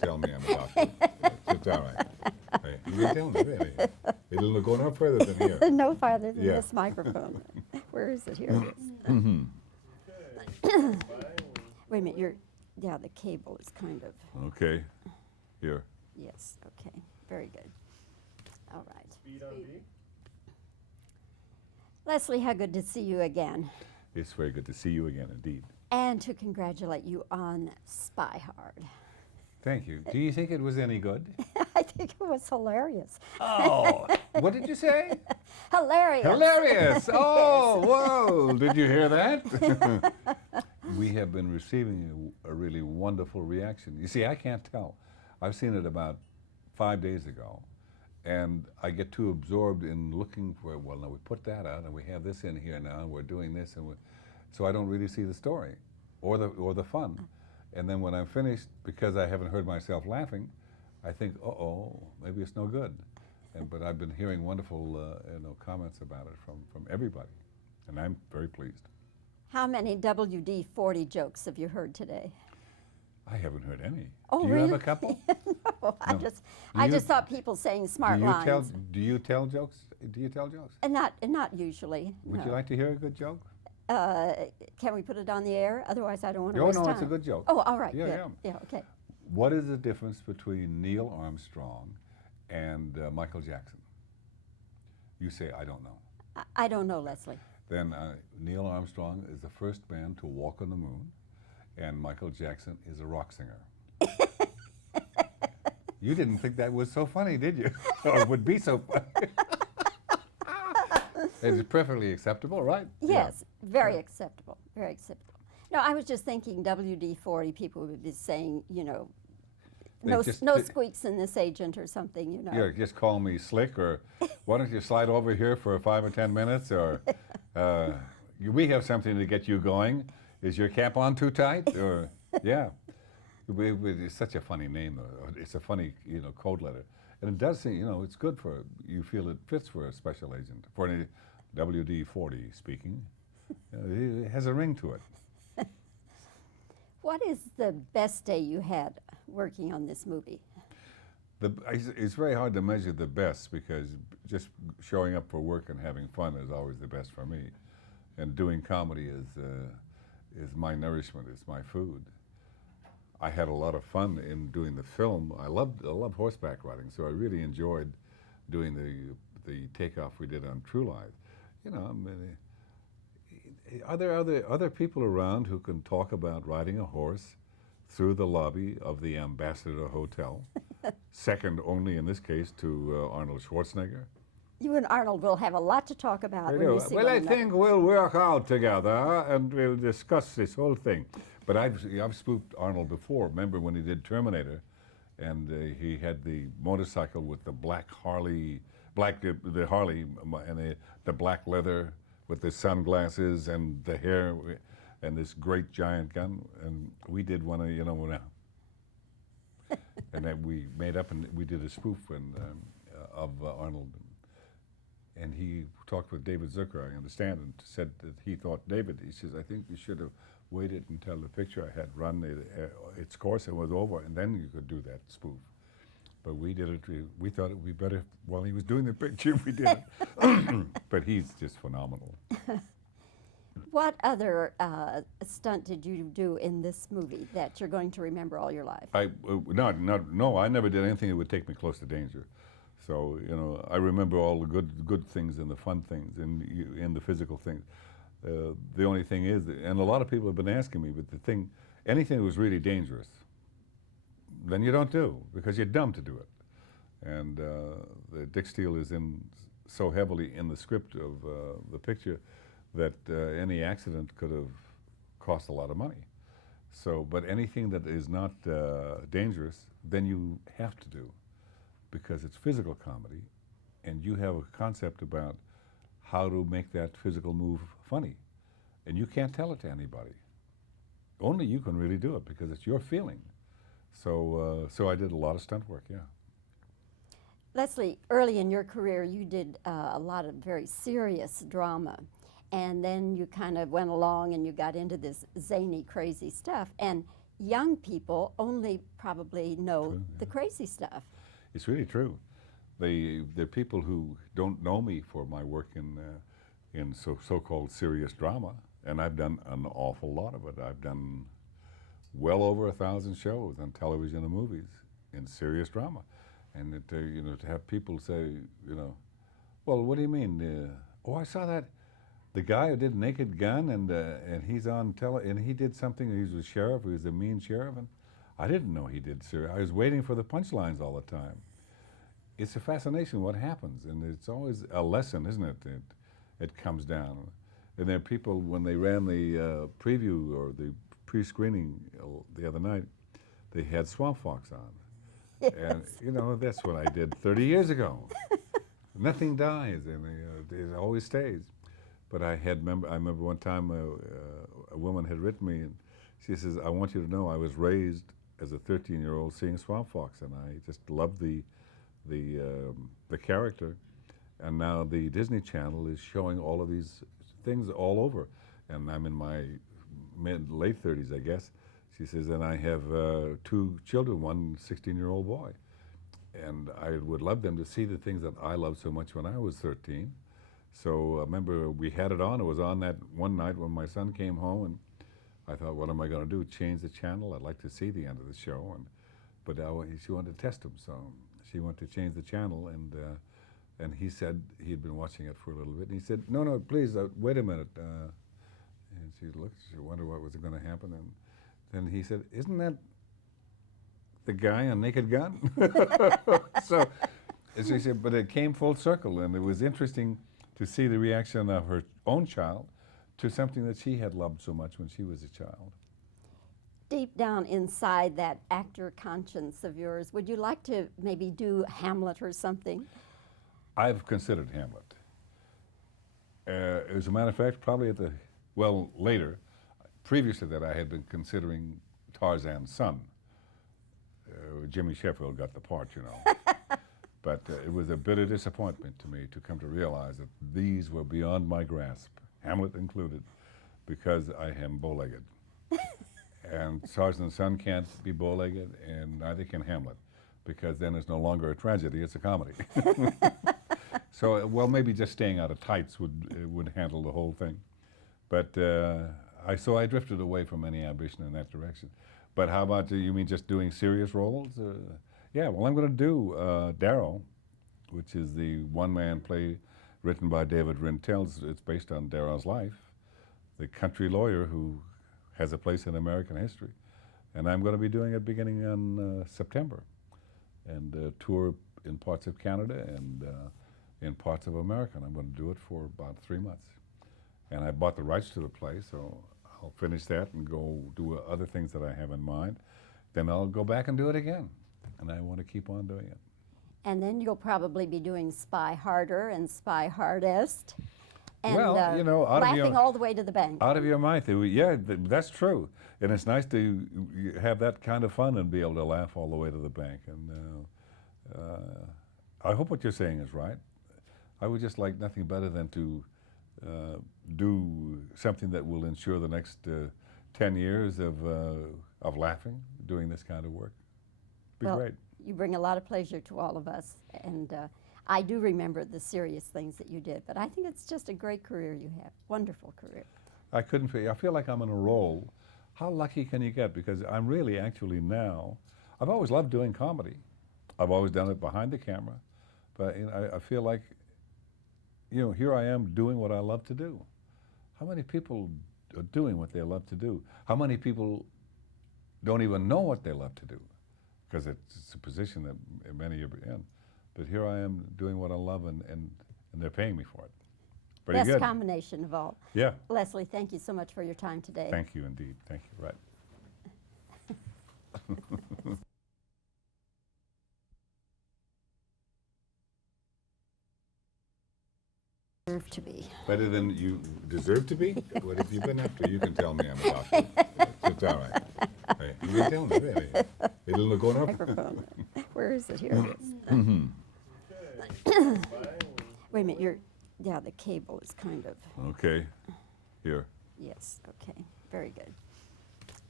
tell me I'm a doctor. It's all right. Hey, you can tell me, really. It'll go no further than here. No farther than Yeah. this microphone. Where is it? Here it is. Wait a minute, yeah, the cable is kind of, Okay, here. yes, okay, very good. All right. Speed on B. Leslie, how good to see you again. It's very good to see you again, indeed. And to congratulate you on Spy Hard. Thank you. Do you think it was any good? I think it was hilarious. Oh, what did you say? Hilarious. Hilarious! Oh, whoa! Did you hear that? We have been receiving a really wonderful reaction. You see, I can't tell. I've seen it about 5 days ago, and I get too absorbed in looking for, well, now we put that out, and we have this in here now, and we're doing this, and so I don't really see the story or the fun. And then when I'm finished, because I haven't heard myself laughing, I think, uh-oh, maybe it's no good. But I've been hearing wonderful comments about it from everybody, and I'm very pleased. How many WD-40 jokes have you heard today? I haven't heard any. Oh, Do you really? have a couple? No, I No. just Do you- thought people saying smart lines. Do you tell jokes? Do you tell jokes? And not usually. Would no. you like to hear a good joke? Can we put it on the air? Otherwise, I don't want to Oh, waste no, time. it's a good joke. Oh, all right. Yeah, good. yeah. Okay. What is the difference between Neil Armstrong and Michael Jackson? You say, I don't know. I don't know, Leslie. Then Neil Armstrong is the first man to walk on the moon, and Michael Jackson is a rock singer. You didn't think that was so funny, did you? Or would be so funny? It's perfectly acceptable, right? Yes, very acceptable. Very acceptable. No, I was just thinking WD-40 people would be saying, They no, just- no squeaks in this agent or something, Yeah, just call me slick, or why don't you slide over here for 5 or 10 minutes, or we have something to get you going. Is your cap on too tight? Or yeah, it's such a funny name. It's a funny code letter, and it does seem it's good for you feel it fits for a special agent for any WD-40 speaking. It has a ring to it. What is the best day you had working on this movie? It's very hard to measure the best because just showing up for work and having fun is always the best for me, and doing comedy is my nourishment. It's my food. I had a lot of fun in doing the film. I love horseback riding, so I really enjoyed doing the takeoff we did on True Lies. Are there other people around who can talk about riding a horse through the lobby of the Ambassador Hotel, second only in this case to Arnold Schwarzenegger? You and Arnold will have a lot to talk about when you see Well, one I another. think we'll work out together and we'll discuss this whole thing. But I've spoofed Arnold before. Remember when he did Terminator, and he had the motorcycle with the black Harley, the Harley, and the black leather with the sunglasses and the hair, and this great giant gun. And we did one and then we made up and we did a spoof of Arnold. And he talked with David Zucker, I understand, and said that he thought, David, he says, I think you should have waited until the picture I had run its course and was over, and then you could do that spoof. But we did it, we thought it would be better while he was doing the picture, we did it. But he's just phenomenal. What other stunt did you do in this movie that you're going to remember all your life? No, I never did anything that would take me close to danger. So, I remember all the good things and the fun things and the physical things. The only thing is, and a lot of people have been asking me, but anything that was really dangerous, then you don't do, because you're dumb to do it. And Dick Steele is so heavily in the script of the picture that any accident could have cost a lot of money. So, but anything that is not dangerous, then you have to do, because it's physical comedy, and you have a concept about how to make that physical move funny. And you can't tell it to anybody. Only you can really do it, because it's your feeling. So I did a lot of stunt work, yeah. Leslie, early in your career, you did a lot of very serious drama. And then you kind of went along and you got into this zany, crazy stuff. And young people only probably know True, the crazy stuff. It's really true. There are people who don't know me for my work in so-called serious drama, and I've done an awful lot of it. I've done well over 1,000 shows on television and movies in serious drama, and to have people say, well, what do you mean? Oh, I saw that. The guy who did Naked Gun, and he's on and he did something. He was a sheriff. He was a mean sheriff, and I didn't know he did serious. I was waiting for the punchlines all the time. It's a fascination what happens, and it's always a lesson, isn't it? It comes down, and there are people when they ran the preview or the pre-screening the other night, they had Swamp Fox on, Yes. and that's what I did 30 years ago. Nothing dies, and it always stays. But I remember one time a woman had written me, and she says, "I want you to know I was raised as a 13-year-old seeing Swamp Fox, and I just loved the character. And now the Disney Channel is showing all of these things all over, and I'm in my late 30s, I guess." She says, "And I have 2 children, one 16-year-old boy, and I would love them to see the things that I loved so much when I was 13." So I remember we had it on. It was on that one night when my son came home, and I thought, what am I going to do? Change the channel? I'd like to see the end of the show, but she wanted to test him, so she wanted to change the channel, and he said he had been watching it for a little bit, and he said, "No, please, wait a minute." And she looked. She wondered what was going to happen, and then he said, "Isn't that the guy on Naked Gun?" So she said, but it came full circle, and it was interesting to see the reaction of her own child to something that she had loved so much when she was a child. Deep down inside that actor conscience of yours, would you like to maybe do Hamlet or something? I've considered Hamlet. As a matter of fact, probably later, previous to that, I had been considering Tarzan's son. Jimmy Sheffield got the part, But it was a bitter disappointment to me to come to realize that these were beyond my grasp, Hamlet included, because I am bow-legged. And Tarzan's son can't be bow-legged, and neither can Hamlet, because then it's no longer a tragedy, it's a comedy. So, maybe just staying out of tights would handle the whole thing. But so I drifted away from any ambition in that direction. But how about, you mean just doing serious roles? Yeah, well, I'm going to do Darrow, which is the one-man play written by David Rintel. It's based on Darrow's life, the country lawyer who has a place in American history. And I'm going to be doing it beginning in September, and tour in parts of Canada and in parts of America. And I'm going to do it for about 3 months. And I bought the rights to the play, so I'll finish that and go do other things that I have in mind. Then I'll go back and do it again. And I want to keep on doing it. And then you'll probably be doing Spy Harder and Spy Hardest. And laughing all the way to the bank. Out of your mind. Yeah, that's true. And it's nice to have that kind of fun and be able to laugh all the way to the bank. And I hope what you're saying is right. I would just like nothing better than to do something that will ensure the next 10 years of laughing, doing this kind of work. Be great. You bring a lot of pleasure to all of us, and I do remember the serious things that you did, but I think it's just a great career you have. Wonderful career. I feel like I'm in a role. How lucky can you get? Because I'm really actually now, I've always loved doing comedy. I've always done it behind the camera, but I feel like, here I am doing what I love to do. How many people are doing what they love to do? How many people don't even know what they love to do? Because it's a position that many are in. But here I am doing what I love, and they're paying me for it. Pretty Best good. combination of all. Yeah. Leslie, thank you so much for your time today. Thank you indeed. Thank you. Right. Deserve to be. Better than you deserve to be? What have you been up to? You can tell me I'm a doctor. It's all right. Hey, you can tell me, really. It didn't look up. Microphone. Where is it? Here it is. Wait a minute. The cable is kind of. Okay. Here. Yes. Okay. Very good.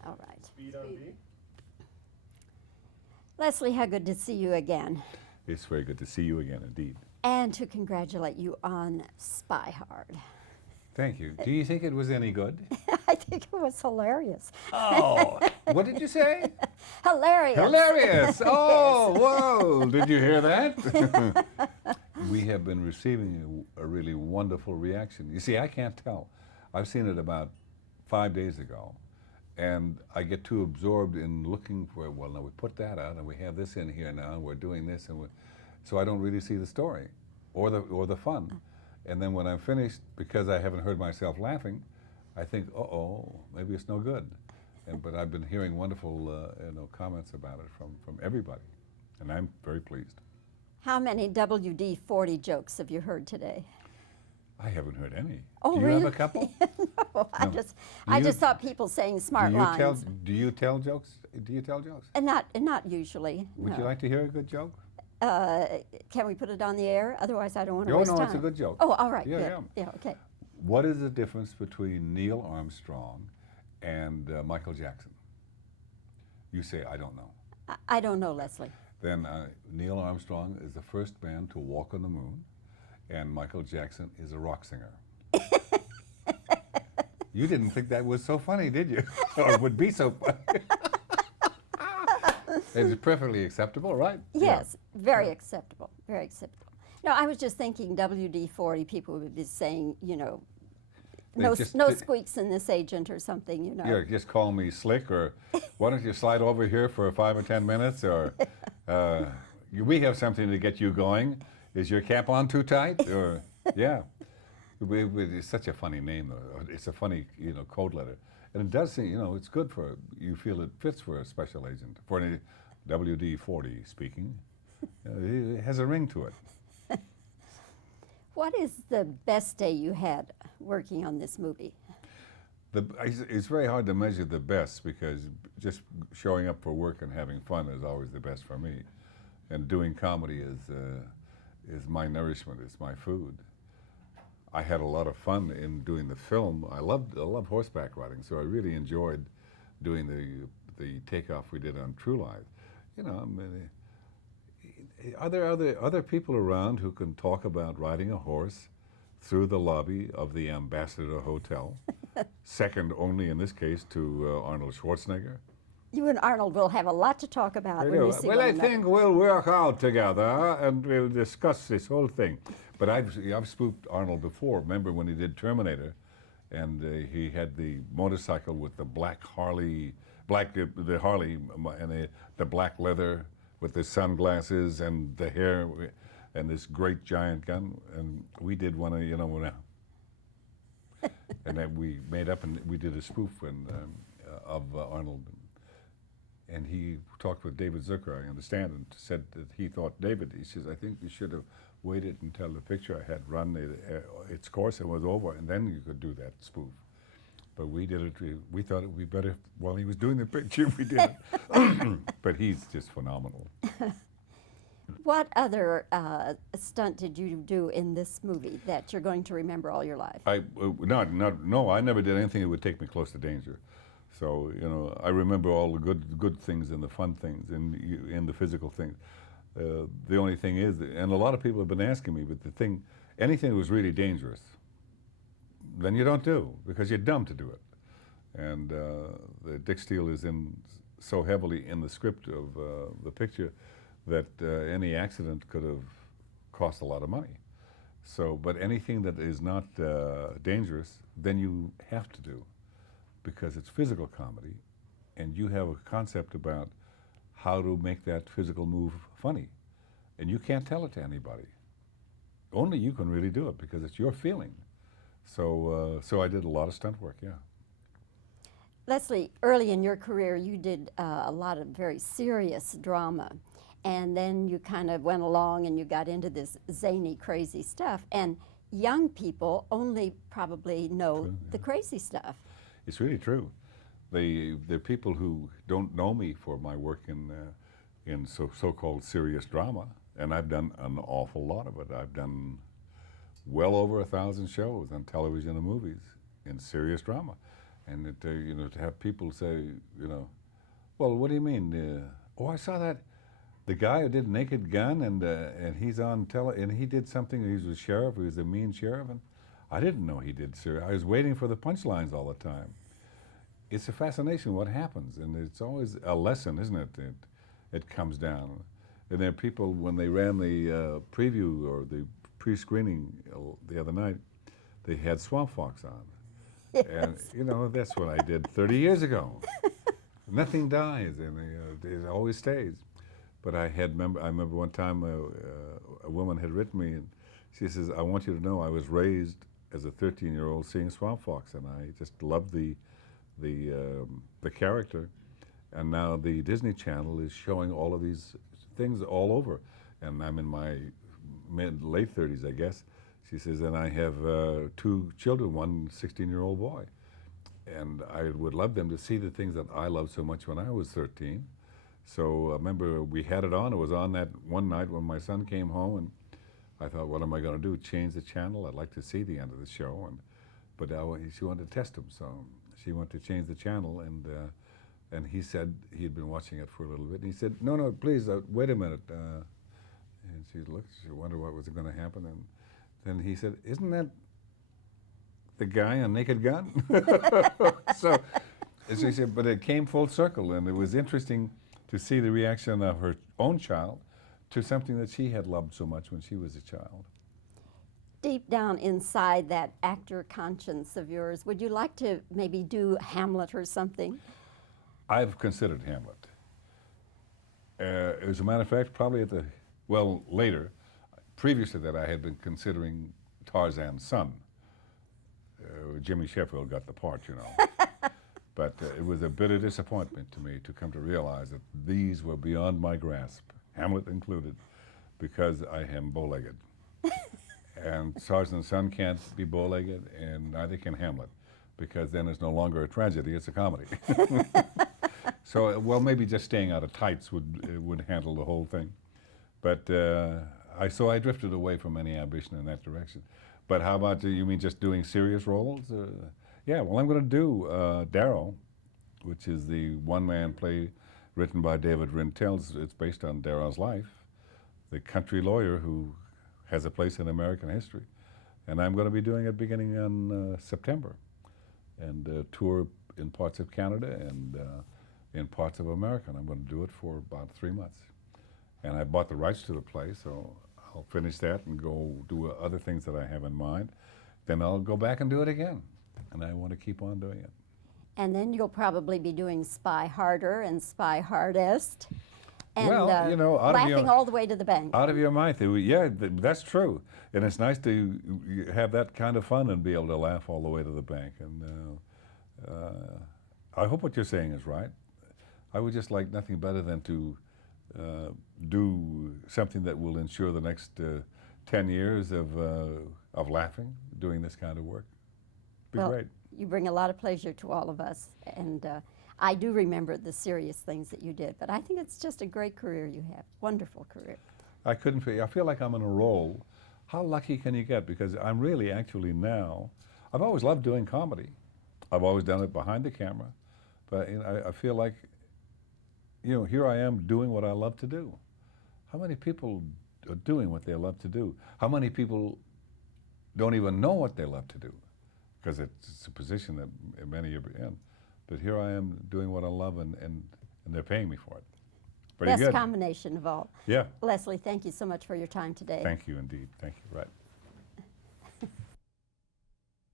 All right. Speed on B. Leslie, how good to see you again. It's very good to see you again, indeed. And to congratulate you on Spy Hard. Thank you. Do you think it was any good? I think it was hilarious. Oh, what did you say? Hilarious. Hilarious! Oh, whoa! Did you hear that? We have been receiving a really wonderful reaction. You see, I can't tell. I've seen it about 5 days ago, and I get too absorbed in looking for, well, now we put that out, and we have this in here now, and we're doing this, and so I don't really see the story or the fun. And then when I'm finished, because I haven't heard myself laughing, I think, uh-oh, maybe it's no good. But I've been hearing wonderful comments about it from everybody, and I'm very pleased. How many WD-40 jokes have you heard today? I haven't heard any. Oh, Do you really? have a couple? No, I No. just thought people saying smart lines. Do you tell jokes? Do you tell jokes? And not usually. Would no. you like to hear a good joke? Can we put it on the air? Otherwise, I don't want to Oh, waste no, time. it's a good joke. Oh, all right. Yeah, good. yeah. Okay. What is the difference between Neil Armstrong and Michael Jackson? You say, I don't know. I don't know, Leslie. Then Neil Armstrong is the first man to walk on the moon, and Michael Jackson is a rock singer. You didn't think that was so funny, did you? Or would be so funny? It's perfectly acceptable, right? Yes, very acceptable. Very acceptable. No, I was just thinking WD-40 people would be saying, no squeaks in this agent or something, Yeah, just call me Slick, or why don't you slide over here for 5 or 10 minutes, or we have something to get you going. Is your cap on too tight? Or yeah, it's such a funny name, though. It's a funny code letter, and it does seem it's good for you feel it fits for a special agent for any WD-40 speaking. It has a ring to it. What is the best day you had working on this movie? It's very hard to measure the best, because just showing up for work and having fun is always the best for me. And doing comedy is my nourishment, it's my food. I had a lot of fun in doing the film. I love horseback riding, so I really enjoyed doing the takeoff we did on True Lies. Are there other people around who can talk about riding a horse through the lobby of the Ambassador Hotel, second only in this case to Arnold Schwarzenegger? You and Arnold will have a lot to talk about when you see Well, one I another. think we'll work out together and we'll discuss this whole thing. But I've spoofed Arnold before. Remember when he did Terminator, and he had the motorcycle with the black Harley, the Harley, and the black leather with the sunglasses and the hair, and this great giant gun. And we did one of and then we made up and we did a spoof of Arnold. And he talked with David Zucker, I understand, and said that he thought, he says, I think you should have waited until the picture had run its course and was over, and then you could do that spoof. But we did it, we thought it would be better while he was doing the picture, we did it. But he's just phenomenal. What other stunt did you do in this movie that you're going to remember all your life? No, I never did anything that would take me close to danger. So, I remember all the good things and the fun things and the physical things. The only thing is, and a lot of people have been asking me, but anything that was really dangerous, then you don't do, because you're dumb to do it. And the Dick Steele is so heavily in the script of the picture that any accident could have cost a lot of money. So, but anything that is not dangerous, then you have to do, because it's physical comedy, and you have a concept about how to make that physical move funny. And you can't tell it to anybody. Only you can really do it, because it's your feeling. So I did a lot of stunt work, yeah. Leslie, early in your career, you did a lot of very serious drama. And then you kind of went along and you got into this zany, crazy stuff. And young people only probably know the crazy stuff. It's really true. The people who don't know me for my work in so-called serious drama, and I've done an awful lot of it. I've done well over 1,000 shows on television and movies in serious drama. And that, you know, to have people say, you know, well, what do you mean? Oh, I saw that. The guy who did Naked Gun, and he's on and he did something. He was a sheriff. He was a mean sheriff, and I didn't know he did. Sir, I was waiting for the punchlines all the time. It's a fascination what happens, and it's always a lesson, isn't it? It comes down, and there are people when they ran the preview or the pre-screening the other night, they had Swamp Fox on, Yes. and you know that's what I did 30 years ago. Nothing dies, and it always stays. But I remember one time a woman had written me, and she says, "I want you to know I was raised as a 13-year-old seeing Swamp Fox, and I just loved the character. And now the Disney Channel is showing all of these things all over, and I'm in my late 30s, I guess." She says, "And I have 2 children, one 16-year-old boy, and I would love them to see the things that I loved so much when I was 13." So I remember we had it on. It was on that one night when my son came home, and I thought, what am I going to do? Change the channel? I'd like to see the end of the show, but she wanted to test him, so she wanted to change the channel, and he said he had been watching it for a little bit, and he said, "No, please, wait a minute." And she looked. She wondered what was going to happen, and then he said, "Isn't that the guy on Naked Gun?" So she said, but it came full circle, and it was interesting to see the reaction of her own child to something that she had loved so much when she was a child. Deep down inside that actor conscience of yours, would you like to maybe do Hamlet or something? I've considered Hamlet. As a matter of fact, probably later. Previous to that, I had been considering Tarzan's son. Jimmy Sheffield got the part, you know. But it was a bitter disappointment to me to come to realize that these were beyond my grasp, Hamlet included, because I am bow-legged. And Tarzan's son can't be bow-legged, and neither can Hamlet, because then it's no longer a tragedy, it's a comedy. So, well, maybe just staying out of tights would handle the whole thing. But so I drifted away from any ambition in that direction. But how about, you mean just doing serious roles? Yeah, well, I'm going to do Darrow, which is the one-man play written by David Rintel. It's based on Darrow's life, the country lawyer who has a place in American history. And I'm going to be doing it beginning in September, and tour in parts of Canada and in parts of America. And I'm going to do it for about 3 months. And I bought the rights to the play, so I'll finish that and go do other things that I have in mind. Then I'll go back and do it again. And I want to keep on doing it. And then you'll probably be doing Spy Harder and Spy Hardest. And Well, you know, laughing all the way to the bank. Out of your mouth. Yeah, that's true. And it's nice to have that kind of fun and be able to laugh all the way to the bank. And I hope what you're saying is right. I would just like nothing better than to do something that will ensure the next 10 years of laughing, doing this kind of work. Be great. You bring a lot of pleasure to all of us. And I do remember the serious things that you did, but I think it's just a great career you have. Wonderful career. I feel like I'm in a role. How lucky can you get? Because I'm really actually now, I've always loved doing comedy. I've always done it behind the camera. But you know, I feel like, you know, here I am doing what I love to do. How many people are doing what they love to do? How many people don't even know what they love to do? Because it's a position that many are in. But here I am doing what I love, and they're paying me for it. Pretty Best good. combination of all. Yeah. Leslie, thank you so much for your time today. Thank you indeed. Thank you. Right.